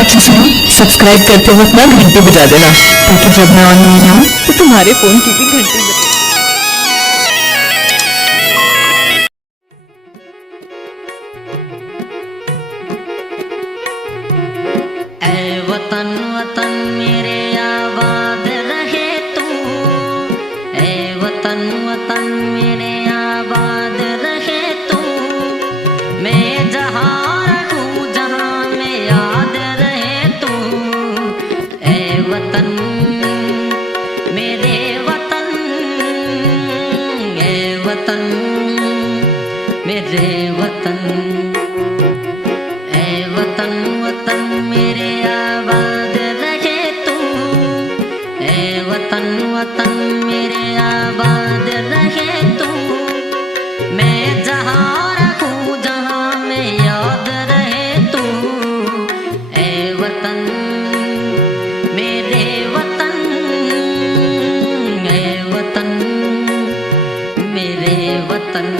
अच्छा सुनो, सब्सक्राइब करते वक्त ना घंटी बजा देना, ताकि जब मैं ऑन नहीं रहा तो तुम्हारे फोन की भी घंटी बजे। ऐ वतन वतन मेरे आबाद रहे तू, ऐ वतन वतन मेरे आबाद रहे तू। मैं जहाँ रहूँ जहाँ में याद रहे तू, ऐ वतन मेरे वतन, ऐ वतन मेरे वतन। ऐ वतन वतन मेरे आबाद रहे तू, ऐ वतन वतन मेरे आबाद रहे तू। मैं जहाँ रहूँ जहाँ में याद रहे तू, ऐ वतन मेरे वतन, ऐ वतन मेरे वतन।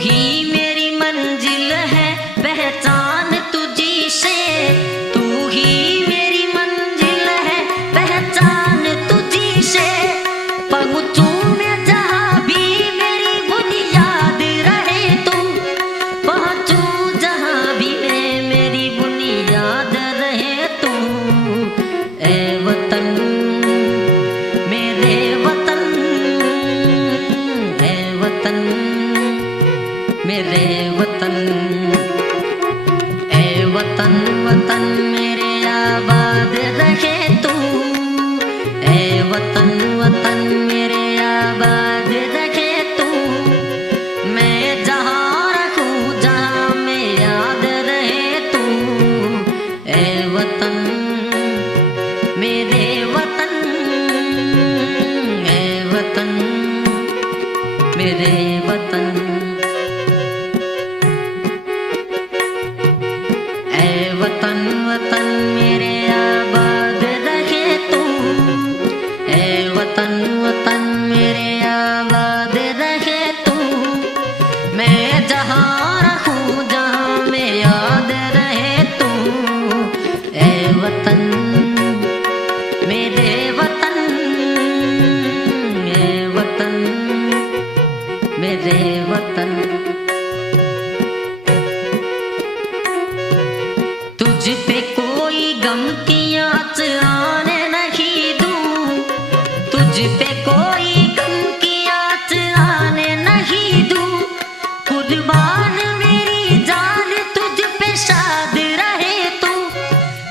ही मेरी मंजिल है पहचान तुझी से, तू ही मेरी मंजिल है पहचान तुझी से। पहुँचूं मैं जहाँ भी मेरी बुनियाद रहे तू, पहुँचूं जहाँ भी मैं मेरी बुनियाद रहे तू। ऐ वतन मेरे वतन, ऐ वतन मेरे वतन। ऐ वतन वतन मेरे आबाद रहे तू, ऐ वतन वतन मेरे आबाद रहे तू। मैं जहाँ रहूँ जहाँ में याद रहे तू, ऐ वतन मेरे वतन, ऐ वतन मेरे वतन। ऐ वतन वतन मेरे आबाद रहे तू, ऐ वतन वतन मेरे आबाद रहे तू। मैं जहाँ रहूँ जहाँ में याद रहे तू, ऐ वतन मेरे वतन, ऐ वतन मेरे वतन। तुझ पे कोई गम की आँच आने नहीं दूँ, तुझ पे कोई गम की आँच आने नहीं दूँ। कुर्बान मेरी जान तुझ पे शाद रहे तू,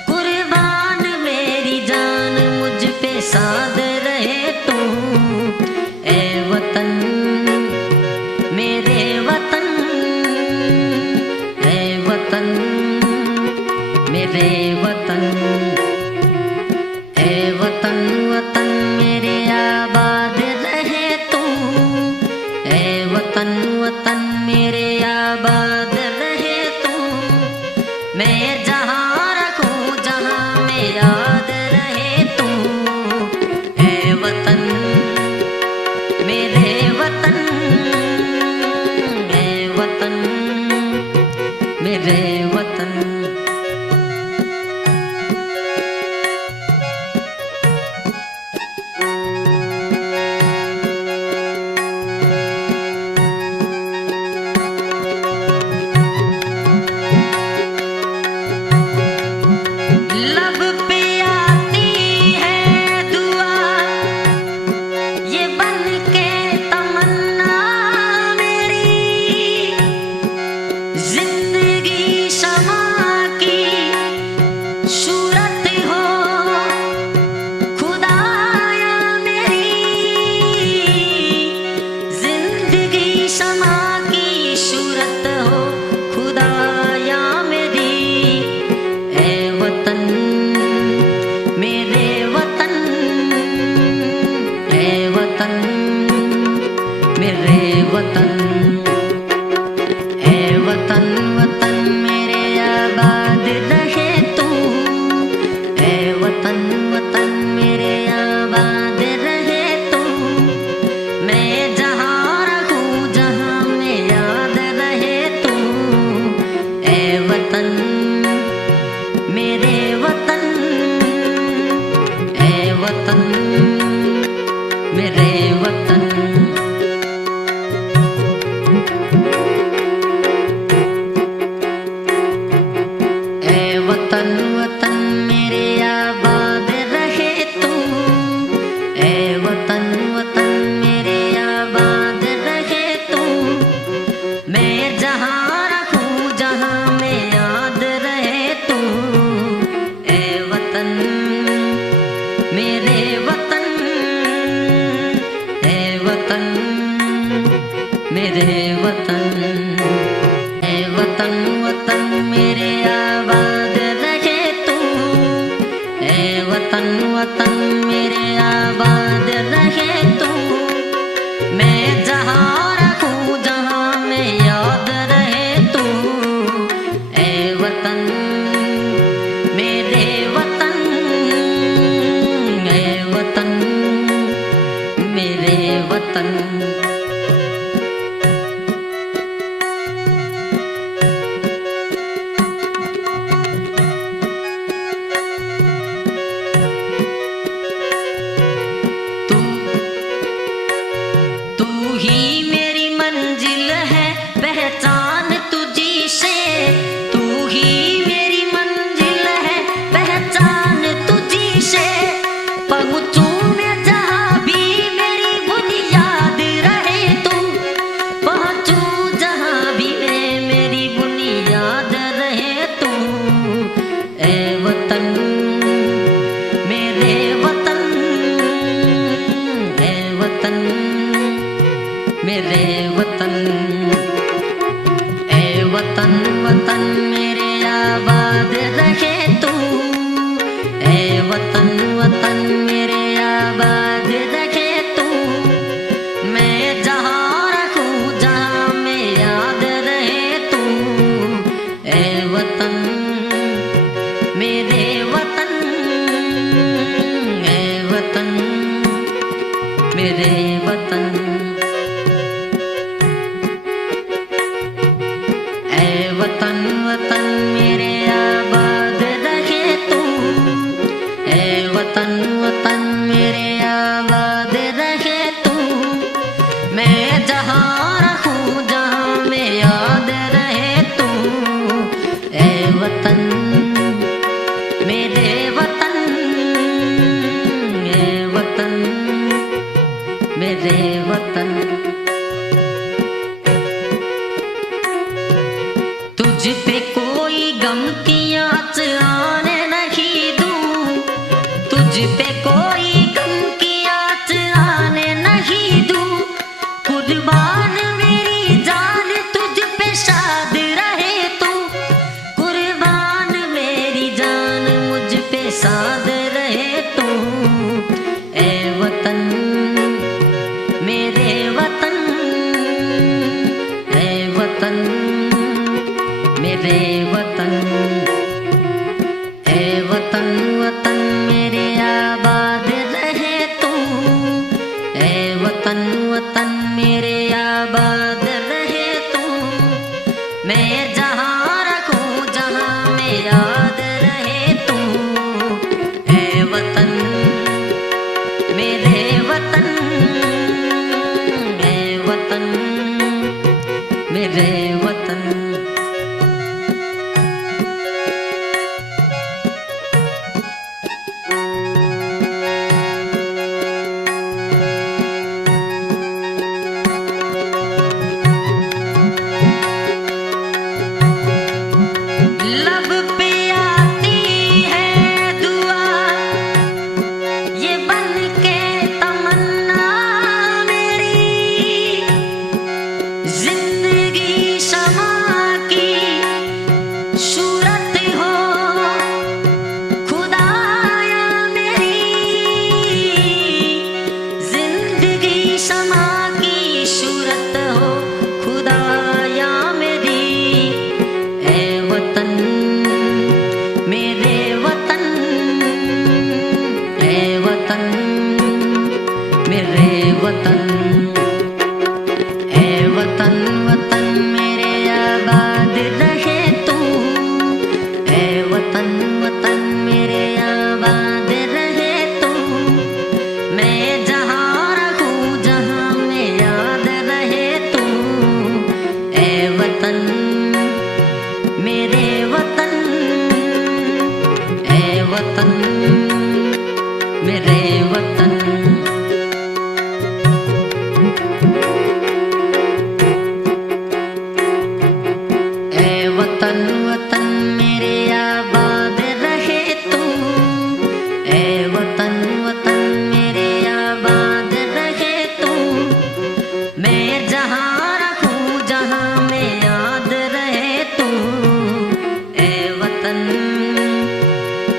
कुर्बान मेरी जान मुझ पे शाद रहे तू। ऐ वतन मेरे वतन, ऐ वतन मेरे वतन। ऐ वतन वतन मेरे आबाद रहे तू, ऐ वतन वतन मेरे आबाद रहे तू। मैं जहाँ रहूँ जहाँ में याद रहे तू, ऐ वतन मेरे वतन, ऐ वतन मेरे वतन। लब पे मेरे वतन, ए वतन, मेरे वतन। ए वतन वतन मेरे आबाद रहे तू, ए वतन वतन मेरे आबाद रहे तू। मैं जहाँ रहूँ जहाँ में याद रहे तू, ए वतन, मेरे वतन, ए वतन, मेरे वतन। ए वतन वतन मेरे आबाद रहे तू, ए वतन वतन मेरे आबाद रहे तू। मैं जहाँ रहूँ जहाँ में याद रहे तू, ए वतन, मेरे वतन, ए वतन, मेरे वतन। तू ही मेरी मंजिल है, पहचान तुझी से। तू ही मेरी मंजिल है, पहचान तुझी से। पहुँचूं मैं जहाँ भी मेरी बुनियाद रहे तू, पहुँचूं जहाँ भी मैं मेरी बुनियाद रहे तू। ए वतन, मेरे वतन, ए वतन, मेरे वतन। ए वतन वतन मेरे आबाद रहे तू, ए वतन वतन मेरे आबाद रहे तू। मैं जहाँ रहूँ जहाँ में याद रहे तू, ए वतन, मेरे वतन, ए वतन, मेरे वतन। ए वतन वतन मेरे आबाद रहे तू, ए वतन वतन मेरे आबाद रहे तू। मैं जहाँ रहूँ जहाँ में याद रहे तू, ए वतन, मेरे वतन, ए वतन, मेरे वतन। तुझ पे कोई गम की आँच आने नहीं दूँ, तुझ पे कोई गम की आँच आने नहीं दूँ। कुर्बान मेरी जान तुझ पे शाद रहे तू, कुर्बान मेरी जान मुझ पे शाद रहे तू। ए वतन, मेरे वतन, ए वतन, मेरे वतन। ए वतन वतन मेरे आबाद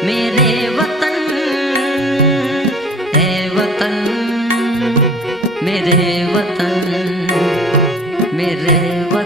मेरे वतन है वतन, मेरे वतन, मेरे वतन।